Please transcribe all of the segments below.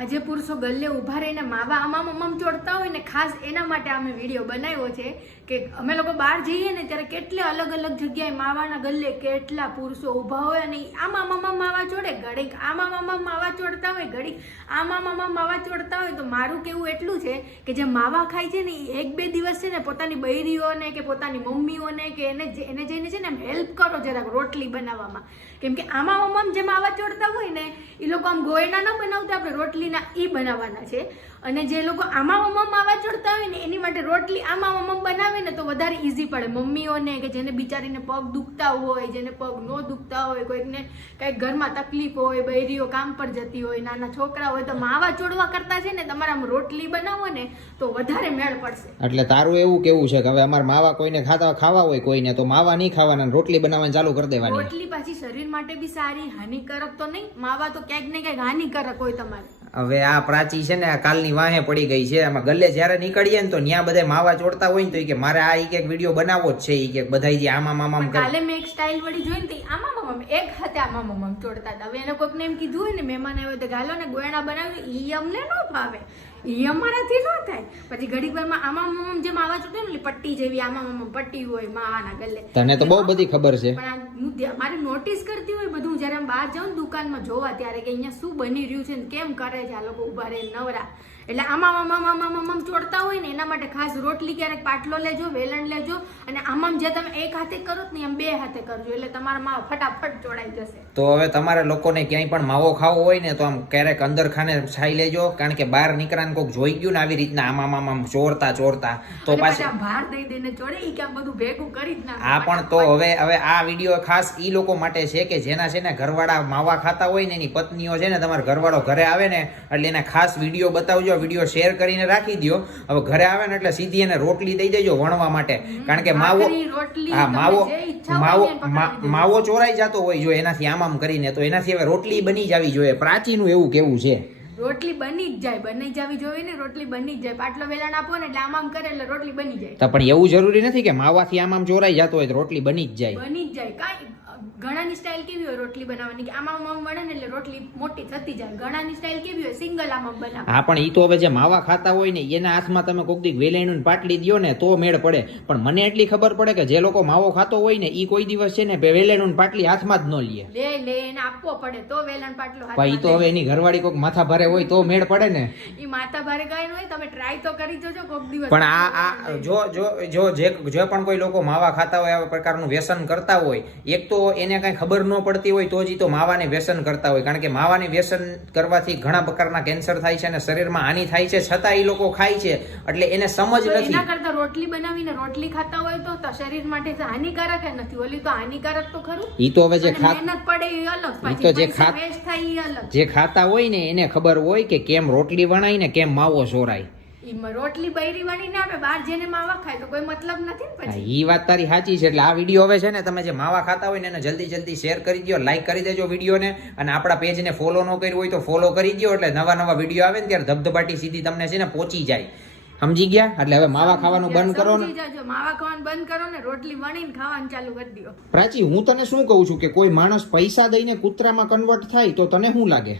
આજે પુરુષો ગલ્લે ઊભા રહીને માવા આમામ ચોડતા હોય ને, ખાસ એના માટે અમે વિડીયો બનાવ્યો છે કે અમે લોકો બહાર જઈએ ને ત્યારે કેટલે અલગ અલગ જગ્યાએ માવાના ગલ્લે કેટલા પુરુષો ઊભા હોય અને આમામ માવા ચોડે, ઘડીક આમામ માવા ચોડતા હોય, ઘડીક આમામ માવા ચોડતા હોય. તો મારું કેવું એટલું છે કે જે માવા ખાય છે ને એ 1-2 દિવસ છે ને પોતાની બૈરીઓને કે પોતાની મમ્મીઓને કે એને જઈને છે ને હેલ્પ કરો જરાક રોટલી બનાવવામાં. કેમ કે આમામ જે માવા ચોડતા હોય ને એ લોકો આમ ગોયના ન બનાવતા, આપણે રોટલીના ઈ બનાવવાના છે. અને જે લોકો આમામ માવા ચોડતા હોય ને એની માટે રોટલી આમામ બનાવે ને તો વધારે ઈઝી પડે મમ્મીઓને, કે જેને બિચારીને પગ દુખતા હોય, જેને પગ ન દુખતા હોય, કોઈકને કંઈક ઘરમાં તકલીફ હોય, બૈરીઓ કામ પર જતી હોય, નાના છોકરા હોય, તો માવા ચોડવા કરતા છે ને તમારે આમ રોટલી બનાવો ને તો વધારે મેળ પડશે. એટલે તારું એવું કેવું છે કે હવે અમારે માવા કોઈને ખાવા હોય કોઈને તો માવા નહીં ખાવાના, રોટલી બનાવવાની ચાલુ કરી દેવાની. રોટલી પાછી શરીર માટે બી સારી, હાનિકારક તો નહીં. માવા તો ક્યાંક ને ક્યાંક હાનિકારક હોય તમારે. હવે આ પ્રાચી છે ને કાલની વાહે પડી ગઈ છે. આમાં ગલ્લે જયારે નીકળીએ ને તો ત્યાં બધા માવા ચોડતા હોય ને તો કે મારે આ એક વિડીયો બનાવવો જ છે. ઈ કે બધા જે આમામ કાલે મેં એક સ્ટાઇલ વળી જોઈ ને આમામ એક હાથે આમામ ચોડતા હતા. હવે એને કોઈકને એમ કીધું હોય ને મહેમાન આવ્યો તો ગાલો ને ગોયણા બનાવ્યું, ઈ અમને ન ભાવે, ઈ અમારાથી ન થાય. પછી ઘડીક વારમાં આમામ જે માવા ચોટે ને પટ્ટી જેવી આમામ પટ્ટી હોય માવાના ગલ્લે. તને તો બહુ બધી ખબર છે. પણ મારે નોટિસ કરતી હોય બધું જયારે બહાર જાઉં દુકાનમાં જોવા ત્યારે કે અહીંયા શું બની રહ્યું છે ને કેમ કરે છે આ લોકો ઉભા રહે નવરા. એટલે આમામ ચોડતા હોય ને એના માટે ખાસ રોટલી ક્યારેક પાટલો લેજો, વેલણ લેજો, અને આમામ જે તમે એક હાથે કરો ને એમ 2 હાથે કરજો, એટલે તમારા માવા ફટાફટ ચોડાઈ જશે. તો હવે તમારે લોકોને ક્યાંય પણ માવો ખાવો હોય ને તો આમ ક્યારેક અંદર ખાને છાઈ લેજો, કારણ કે બહાર નીકળાને કોઈક જોઈ ગયું ને આવી રીતના આમામ ચોરતા તો પાછું બહાર દઈ દઈને ચોડે ઈ કામ બધું ભેગું કરી જ નાખે. આ પણ તો હવે આ વિડીયો ખાસ ઈ લોકો માટે છે કે જેના છે ને ઘરવાળા માવા ખાતા હોય ને એની પત્નીઓ છે ને, તમારો ઘરવાળો ઘરે આવે ને એટલે એને ખાસ વિડીયો બતાવજો, વિડીયો શેર કરીને રાખી દો. હવે ઘરે આવે ને એટલે સીધી એને રોટલી દઈ દેજો વણવા માટે, કારણ કે માવો ચોરાઈ જતો હોય જો એનાથી આમામ કરીને, તો એનાથી હવે રોટલી બની જવી જોઈએ. પ્રાચીનું એવું કેવું છે રોટલી બની જ જાય, બની જવી જોઈએ ને, રોટલી બની જ જાય. પાટલો વેલણ આપો ને એટલે આમામ કરે એટલે રોટલી બની જાય. તો પણ એવું જરૂરી નથી કે માવાથી આમામ ચોરાઈ જતો હોય તો રોટલી બની જ જાય. બની જ જાય. કાંઈ ઘણાની સ્ટાઇલ કેવી હોય રોટલી બનાવવાની કે આમામ વળે ને એટલે રોટલી મોટી થતી જાય. ઘણાની સ્ટાઇલ કેવી હોય સિંગલ આમામ બનાવે. હા પણ ઈ તો હવે જે માવા ખાતા હોય ને એના હાથમાં તમે કોક દી વેલણનું પાટલી દ્યો ને તો મેળ પડે. પણ મને એટલી ખબર પડે કે જે લોકો માવો ખાતો હોય ને ઈ કોઈ દિવસ છે ને વેલણનું પાટલી હાથમાં જ ન લે એને આપવો પડે તો વેલણ પાટલો હાથમાં. ઈ તો હવે એની ઘરવાળી કોક માથા ભારે હોય તો મેળ પડે ને. ઈ માથા ભારે કાઈ ન હોય, તમે ટ્રાય તો કરી જોજો કોક દિવસ. પણ આ જો જે પણ કોઈ લોકો માવા ખાતા હોય આવા પ્રકારનું વ્યસન કરતા હોય, એક તો એને કઈ ખબર ન પડતી હોય તો જ તો માવાને વ્યસન કરતા હોય, કારણ કે માવાને વ્યસન કરવાથી ઘણા પ્રકારના કેન્સર થાય છે અને શરીરમાં હાનિ થાય છે, છતાં એ લોકો ખાય છે એટલે એને સમજ નથી. એના કરતા રોટલી બનાવીને રોટલી ખાતા હોય તો શરીર માટે હાનિકારક નથી. ઓલી તો હાનિકારક તો ખરું. ઈ તો હવે જે મહેનત પડે એ અલગ, પાછી પૈસા વેસ્ટ થાય એ અલગ. જે ખાતા હોય ને એને ખબર હોય કે કેમ રોટલી વણાય ને કેમ માવો સોરાય. રોટલી બૈરી વણી ના આપે, બહાર જેને માવા ખાય તો કોઈ મતલબ નથી ને પછી. ઈ વાત તારી સાચી છે. એટલે આ વિડીયો હવે છે ને તમે જે માવા ખાતા હોય ને એને જલ્દી શેર કરી દો, લાઈક કરી દેજો વિડીયોને, અને આપણા પેજને ફોલો ન કર્યું હોય તો ફોલો કરી દો, એટલે નવા વિડીયો આવે ને ત્યારે ધબધબાટી સીધી તમને છે ને પહોંચી જાય. સમજી ગયા? એટલે હવે માવા ખાવાનું બંધ કરો ને, માવા ખાવાનું બંધ કરો ને રોટલી વણીને ખાવાનું ચાલુ કરી દો. પ્રાચી હું તને શું કહું છું કે કોઈ માણસ પૈસા દઈને કૂતરામાં કન્વર્ટ થાય તો તને શું લાગે?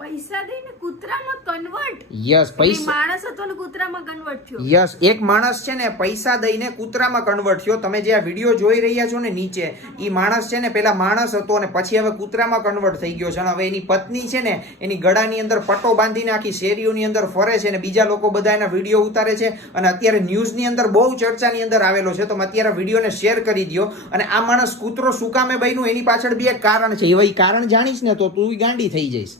પૈસા દઈને કૂતરામાં કન્વર્ટ? યસ, પૈસા માણસ હતો ને કૂતરામાં કન્વર્ટ થયો. યસ, એક માણસ છે ને પૈસા દઈને કૂતરામાં કન્વર્ટ થયો. તમે જે આ વિડીયો જોઈ રહ્યા છો ને નીચે, ઈ માણસ છે ને પેલા માણસ હતો અને પછી હવે કૂતરામાં કન્વર્ટ થઈ ગયો છે. અને હવે એની પત્ની છે ને એની ગળાની અંદર પટ્ટો બાંધીને આખી શેરીઓની અંદર ફરે છે ને બીજા લોકો બધા એના વિડીયો ઉતારે છે, અને અત્યારે ન્યૂઝની અંદર બહુ ચર્ચાની અંદર આવેલો છે. તો અત્યારે વિડીયોને શેર કરી દો. અને આ માણસ કૂતરો શું કામે બન્યું એની પાછળ બી એક કારણ છે. એ કારણ જાણીશ ને તો તું ગાંડી થઈ જઈશ.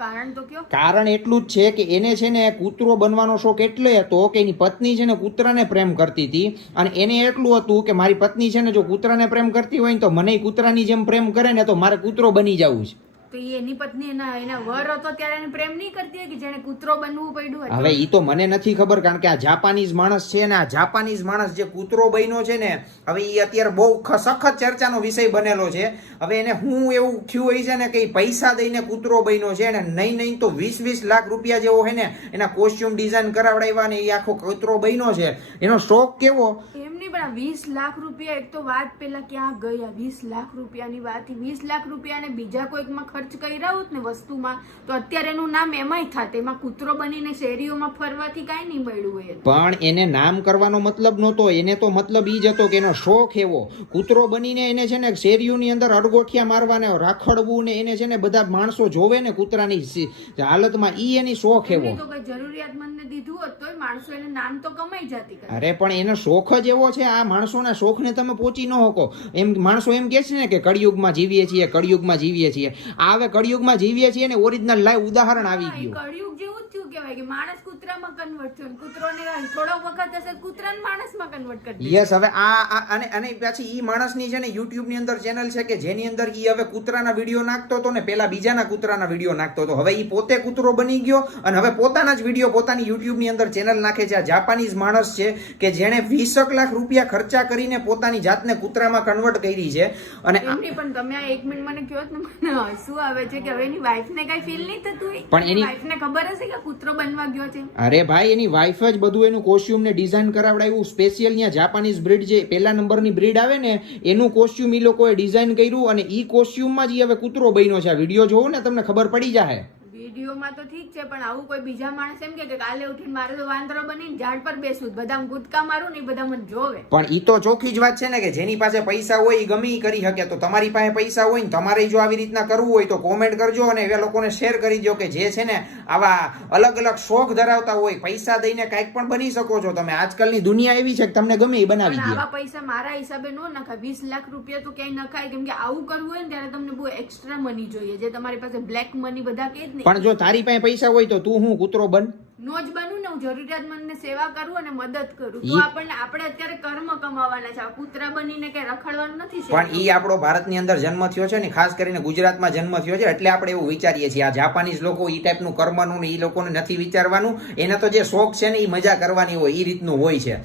કારણ એટલું જ છે કે એને છે ને કૂતરો બનવાનો શોખ એટલે હતો કે એની પત્ની છે ને કૂતરાને પ્રેમ કરતી હતી, અને એને એટલું હતું કે મારી પત્ની છે ને જો કૂતરાને પ્રેમ કરતી હોય ને તો મને કૂતરાની જેમ પ્રેમ કરે ને તો મારે કૂતરો બની જવું છે. તો એની પત્ની એના વર હતો ત્યારે એને પ્રેમ નહીં કરતી કે જેને કૂતરો બનવું પડ્યું? હવે ઈ તો મને નથી ખબર, કારણ કે આ જાપાનીઝ માણસ છે ને, આ જાપાનીઝ માણસ જે કૂતરો બન્યો છે ને, હવે ઈ અત્યારે બહુ સખત ચર્ચાનો વિષય બનેલો છે. હવે એને હું એવું થયું હોય છે ને કે પૈસા દઈને કૂતરો બન્યો છે ને, નહીં તો 20 લાખ રૂપિયા જેવો છે ને એના કોસ્ટ્યુમ ડિઝાઇન કરાવડાવ્યા ને એ આખો કૂતરો બન્યો છે. એનો શોખ કેવો? એમની નહીં પણ 20 લાખ રૂપિયા, એક તો વાત પેલા ક્યાં ગયા 20 લાખ રૂપિયાની વાત, 20 લાખ રૂપિયાને બીજા કોઈકમાં ખર્ચ કર્યા હોત ને વસ્તુમાં તો અત્યારે એનું નામ એમાંય થાત. એમાં કૂતરો બનીને શેરીઓમાં ફરવાથી કાંઈ નહીં મળ્યું હોય. પણ એને નામ કરવાનો મતલબ નહોતો, એને તો મતલબ ઈ જ હતો કે એનો શોખ એવો કૂતરો બનીને એને છે ને શેરીઓની અંદર અડગોઠિયા મારવાને રાખડવું ને એને છે ને બધા માણસો જોવે ને કૂતરાની હાલતમાં, ઈ એની શોખ એવો. તો કોઈ જરૂરિયાતમંદને દીધું હોત તોય માણસો એને નામ તો કમાઈ જતી. અરે પણ એનો શોખ જ એવો છે. આ માણસોના શોખને તમે પહોંચી ન શકો. એમ માણસો એમ કે છે ને કે કળિયુગમાં જીવીએ છીએ, કળિયુગમાં જીવીએ છીએ. આ હવે કળિયુગમાં જીવીએ છીએ ને ઓરિજિનલ લાઈવ ઉદાહરણ આવી ગયું. કળિયુગ જેવું જ થયું કહેવાય કે માણસ કૂતરામાં કન્વર્ટ થયો, કૂતરોને થોડો વખત હશે કૂતરાને માણસમાં કન્વર્ટ કરી દીધું. યસ, હવે આ અને પાછી ઈ માણસની છે ને YouTube ની અંદર ચેનલ છે કે જેની અંદર ઈ હવે કૂતરાના વિડીયો નાખતો હતો ને પેલા બીજાના કૂતરાના વિડીયો નાખતો હતો. હવે ઈ પોતે કૂતરો બની ગયો અને હવે પોતાના જ વિડીયો પોતાની YouTube ની અંદર ચેનલ નાખે છે. આ જાપાનીઝ માણસ છે કે જેણે 20 લાખ રૂપિયા ખર્ચા કરીને પોતાની જાતને કૂતરામાં કન્વર્ટ કરી છે. અને એમની પણ તમે આ 1 મિનિટ મને કહો ને મને હસવું આવે છે કે હવે એની વાઈફને કઈ ફીલ નહીં થતું, પણ એની વાઈફને ખબર હશે કે કૂતરો બનવા ગયો છે. અરે ભાઈ એની વાઈફ જ બધું એનું કોસ્ટ્યુમ ને ડિઝાઇન કરાવડાવ્યું સ્પેશિયલ. ત્યાં જાપાનીઝ બ્રીડ જે પહેલા નંબરની બ્રીડ આવે ને એનું કોસ્ટ્યુમ ઈ લોકોએ ડિઝાઇન કર્યું અને ઈ કોસ્ટ્યુમમાં જ ઈ હવે કૂતરો બન્યો છે. આ વિડીયો જોવો ને તમને ખબર પડી જાય. વિડીયોમાં તો ઠીક છે પણ આવું કોઈ બીજા માણસ એમ કે કાલે ઉઠીને મારે તો વાંદરો બનીને ઝાડ પર બેસવું, બધા કૂદકા મારું ને બધા મને જોવે. પણ ઈ તો ચોખ્ખી જ વાત છે ને કે જેની પાસે પૈસા હોય ઈ ગમે ઈ કરી શકે. તો તમારી પાસે પૈસા હોય ને તમારે જો આવી રીતના કરવું હોય તો કોમેન્ટ કરજો અને એવા લોકોને શેર કરી દો કે જે છે ને આવા અલગ અલગ શોખ ધરાવતા હોય. પૈસા દઈને કાંઈક પણ બની શકો છો તમે. આજકાલની દુનિયા એવી છે કે તમને ગમે ઈ બનાવી દે. આવા પૈસા મારા હિસાબે નો નખાય. 20 લાખ રૂપિયા તો ક્યાંય નખાય, કેમ કે આવું કરવું હોય ને ત્યારે તમને બહુ એક્સ્ટ્રા મની જોઈએ, જે તમારી પાસે બ્લેક મની બધા કે જ નહીં. પણ જો તારી પાસે પૈસા હોય તો તું હું કૂતરો બન? નો જ બનું ને. હું જરૂરિયાતમંદને સેવા કરું અને મદદ કરું તો આપણે અત્યારે કર્મ કમાવાના છે. કૂતરા બનીને કઈ રખડવાનું નથી. પણ ઈ આપણો ભારતની અંદર જન્મ થયો છે ને, ખાસ કરીને ગુજરાતમાં જન્મ થયો છે એટલે આપણે એવું વિચારીએ છીએ. આ જાપાનીઝ લોકો ઈ ટાઈપનું કર્મનું ને ઈ લોકોને નથી વિચારવાનું. એને તો જે શોખ છે ને ઈ મજા કરવાની હોય ઈ રીતનું હોય છે.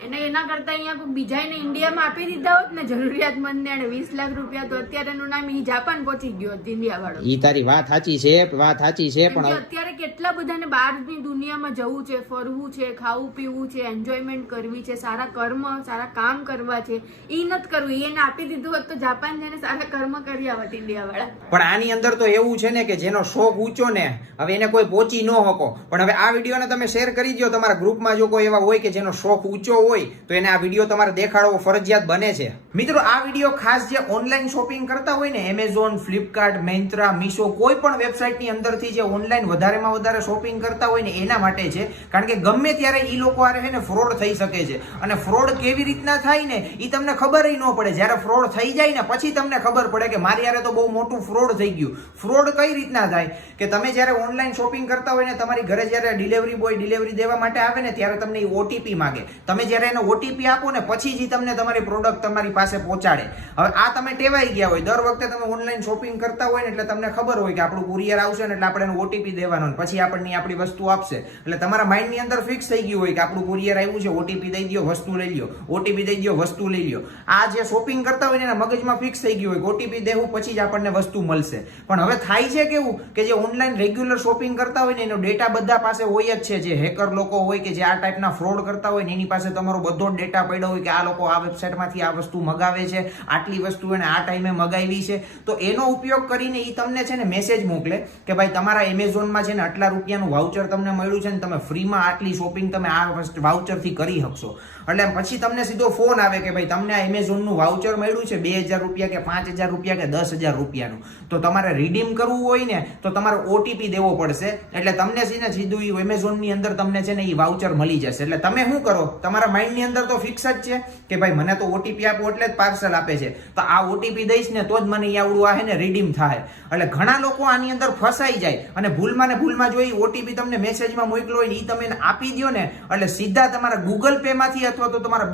એના કરતા અહીંયા બીજાને ઇન્ડિયામાં આપી દીધા હોત ને જરૂરિયાતમંદને અને 20 લાખ રૂપિયા તો અત્યારે એનું નામ ઈ જાપાન પહોંચી ગયો હોત ઇન્ડિયા વાળો. ઈ તારી વાત સાચી છે, વાત સાચી છે. પણ અત્યારે કેટલા બધાને બહારની દુનિયામાં જવું છે, ફરવું છે, ખાવું પીવું છે, એન્જોયમેન્ટ કરવી છે, સારા કર્મ સારા કામ કરવા છે, ઈ નથી કરવું. એને આપી દીધું હોત તો જાપાન જઈને સારા કર્મ કર્યા હોત ઇન્ડિયા વાળા. પણ આની અંદર તો એવું છે ને કે જેનો શોખ ઊંચો ને હવે એને કોઈ પહોંચી ન શકો. પણ હવે આ વિડીયોને તમે શેર કરી દો તમારા ગ્રુપમાં. જો કોઈ એવા હોય કે જેનો શોખ ઊંચો હોય તો એને આ વિડીયો તમારે દેખાડવો ફરજિયાત બને છે. મિત્રો આ વિડીયો ખાસ જે ઓનલાઈન શોપિંગ કરતા હોય ને એમેઝોન, ફ્લિપકાર્ટ, મિન્ત્રા, મીશો કોઈ પણ વેબસાઇટની અંદરથી જે ઓનલાઈન વધારેમાં વધારે શોપિંગ કરતા હોય ને એના માટે છે. કારણ કે ગમે ત્યારે ઈ લોકો આરે છે ને ફ્રોડ થઈ શકે છે. અને ફ્રોડ કેવી રીતના થાય ને ઈ તમને ખબર ન પડે. જ્યારે ફ્રોડ થઈ જાય ને પછી તમને ખબર પડે કે મારી યારે તો બહુ મોટું ફ્રોડ થઈ ગયું. ફ્રોડ કઈ રીતના થાય કે તમે જ્યારે ઓનલાઈન શોપિંગ કરતા હોય ને તમારી ઘરે જ્યારે ડિલિવરી બોય ડિલિવરી દેવા માટે આવે ને ત્યારે તમને ઓટીપી માંગે. તમે જ્યારે એને ઓટીપી આપો ને પછી જ તમને તમારી પ્રોડક્ટ તમારી પાસે પહોંચાડે. હવે આ તમે ટેવાઈ ગયા હોય, દર વખતે તમે ઓનલાઈન શોપિંગ કરતા હોય ને એટલે તમને ખબર હોય કે આપણું કુરિયર આવશે ને એટલે આપણે એનો ઓટીપી દેવાનો પછી આપણને આપણી વસ્તુ આપશે. એટલે તમારા માઇન્ડની અંદર ફિક્સ થઈ ગયું હોય કે આપણું કુરિયર આવ્યું છે, ઓટીપી દઈ દો, વસ્તુ લઈ લો, ઓટીપી દઈ દો, વસ્તુ લઈ લો. આ જે શોપિંગ કરતા હોય ને એના મગજમાં ફિક્સ થઈ ગયું હોય કે ઓટીપી દેવું પછી જ આપણને વસ્તુ મળશે. પણ હવે થાય છે કેવું કે જે ઓનલાઈન રેગ્યુલર શોપિંગ કરતા હોય ને એનો ડેટા બધા પાસે હોય જ છે. જે હેકર લોકો હોય કે જે આ ટાઈપના ફ્રોડ કરતા હોય ને એની પાસે તમારો બધો ડેટા પડ્યો હોય કે આ લોકો આ વેબસાઇટમાંથી આ વસ્તુ મગાવે છે, આટલી વસ્તુ એને આ ટાઈમે મગાવી છે. તો એનો ઉપયોગ કરીને એ તમને છે ને મેસેજ મોકલે કે ભાઈ તમારા એમેઝોનમાં છે ને આટલા રૂપિયાનું વાઉચર તમને મળ્યું છે ને તમે ફ્રીમાં આટલી શોપિંગ તમે આ વાઉચરથી કરી શકશો. એટલે પછી તમને સીધો ફોન આવે કે ભાઈ તમને આ એમેઝોનનું વાઉચર મળ્યું છે 2000 રૂપિયા કે 5000 રૂપિયા કે 10000 રૂપિયાનું. તો તમારે રિડીમ કરવું હોય ને તો તમારે ઓટીપી દેવો પડશે. એટલે તમને છે ને સીધું એમેઝોનની અંદર તમને છે ને એ વાઉચર મળી જશે. એટલે તમે શું કરો, તમારા માઇન્ડની અંદર તો ફિક્સ જ છે કે ભાઈ મને તો ઓટીપી આપો એટલે જ પાર્સલ આપે છે. તો આ ઓટીપી દઈશ ને તો જ મને આવડું આ ને રિડીમ થાય. એટલે ઘણા લોકો આની અંદર ફસાઈ જાય અને ભૂલમાં ને ભૂલમાં જોઈ ઓટીપી તમને મેસેજમાં મોકલો હોય ને એ તમે આપી દો ને એટલે સીધા તમારા ગૂગલ પે માંથી અથવા તો તમારા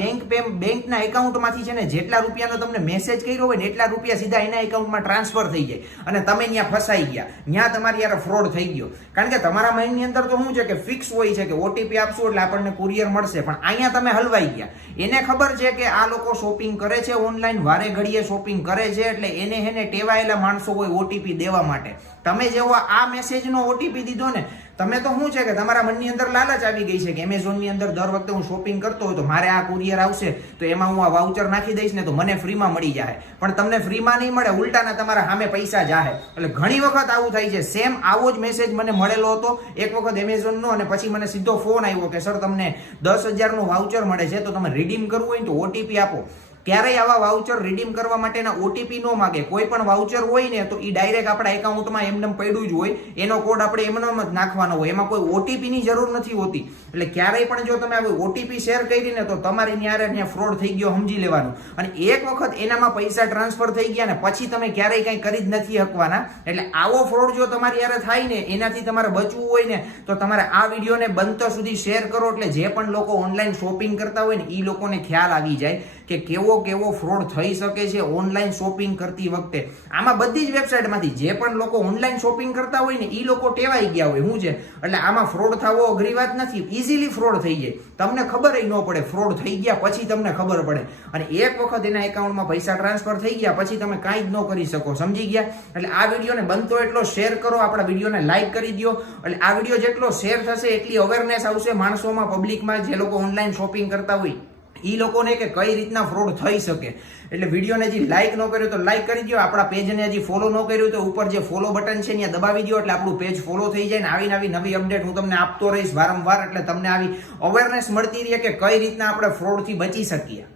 બેંકના એકાઉન્ટમાંથી છે ને જેટલા રૂપિયાનો તમને મેસેજ કર્યો હોય ને એટલા રૂપિયા સીધા એના એકાઉન્ટમાં ટ્રાન્સફર થઈ જાય અને તમે ત્યાં ફસાઈ ગયા. ત્યાં તમારી યાર ફ્રોડ થઈ ગયો. કારણ કે તમારા માઇન્ડની અંદર તો શું છે કે ફિક્સ હોય છે કે ઓટીપી આપશો એટલે આપણને કુરિયર મળશે. પણ અહીંયા તમે હલવાઈ ગયા. એને ખબર છે કે આ લોકો શોપિંગ કરે છે ઓનલાઈન, વારે ઘડીએ શોપિંગ કરે છે એટલે એને ટેવાયેલા માણસો હોય ઓટીપી દેવા માટે. તમે જેવો આ મેસેજનો ઓટીપી દીધો ને, તમે તો શું છે કે તમારા મનની અંદર લાલચ આવી ગઈ છે કે એમેઝોનની અંદર દર વખતે હું શોપિંગ કરતો હોય તો મારે આ કુરિયર આવશે તો એમાં હું આ વાઉચર નાખી દઈશ ને તો મને ફ્રીમાં મળી જાય. પણ તમને ફ્રીમાં નહીં મળે, ઉલટાના તમારા સામે પૈસા જાહે. એટલે ઘણી વખત આવું થાય છે. સેમ આવો જ મેસેજ મને મળેલો હતો એક વખત એમેઝોનનો, અને પછી મને સીધો ફોન આવ્યો કે સર તમને 10,000નું વાઉચર મળે છે, તો તમે રિડીમ કરવું હોય ને તો ઓટીપી આપો. ક્યારેય આવા વાઉચર રિડીમ કરવા માટેના ઓટીપી ન માગે. કોઈ પણ વાઉચર હોય ને તો એ ડાયરેક્ટ આપણા એકાઉન્ટમાં એમને પડ્યું જ હોય, એનો કોડ આપણે એમને જ નાખવાનો હોય, એમાં કોઈ ઓટીપીની જરૂર નથી હોતી. એટલે ક્યારેય પણ જો તમે આવી ઓટીપી શેર કરી ને તો તમારી ત્યાં ફ્રોડ થઈ ગયો સમજી લેવાનું. અને એક વખત એનામાં પૈસા ટ્રાન્સફર થઈ ગયા ને પછી તમે ક્યારેય કંઈ કરી જ નથી શકવાના. એટલે આવો ફ્રોડ જો તમારી યારે થાય ને, એનાથી તમારે બચવું હોય ને તો તમારે આ વિડીયોને બંધ સુધી શેર કરો. એટલે જે પણ લોકો ઓનલાઈન શોપિંગ કરતા હોય ને એ લોકોને ખ્યાલ આવી જાય કે કેવો ફ્રોડ થઈ શકે છે ઓનલાઈન શોપિંગ કરતી વખતે. આમાં બધી જ વેબસાઇટમાંથી જે પણ લોકો ઓનલાઈન શોપિંગ કરતા હોય ને એ લોકો ટેવાઈ ગયા હોય શું છે. એટલે આમાં ફ્રોડ થવો અઘરી વાત નથી, ઇઝીલી ફ્રોડ થઈ જાય, તમને ખબર ન પડે. ફ્રોડ થઈ ગયા પછી તમને ખબર પડે, અને એક વખત એના એકાઉન્ટમાં પૈસા ટ્રાન્સફર થઈ ગયા પછી તમે કાંઈ જ ન કરી શકો. સમજી ગયા? એટલે આ વિડીયોને બનતો એટલો શેર કરો, આપણા વિડીયોને લાઈક કરી દો. એટલે આ વિડીયો જેટલો શેર થશે એટલી અવેરનેસ આવશે માણસોમાં, પબ્લિકમાં, જે લોકો ઓનલાઈન શોપિંગ કરતા હોય એ લોકોને કે કઈ રીતના ફ્રોડ થઈ શકે. એટલે વિડીયોને હજી લાઈક ન કર્યો તો લાઈક કરી દો. આપણા પેજને હજી ફોલો ન કર્યું તો ઉપર જે ફોલો બટન છે ત્યાં દબાવી દો, એટલે આપણું પેજ ફોલો થઈ જાય. ને આવી નવી અપડેટ હું તમને આપતો રહીશ વારંવાર, એટલે તમને આવી અવેરનેસ મળતી રહે કે કઈ રીતના આપણે ફ્રોડથી બચી શકીએ.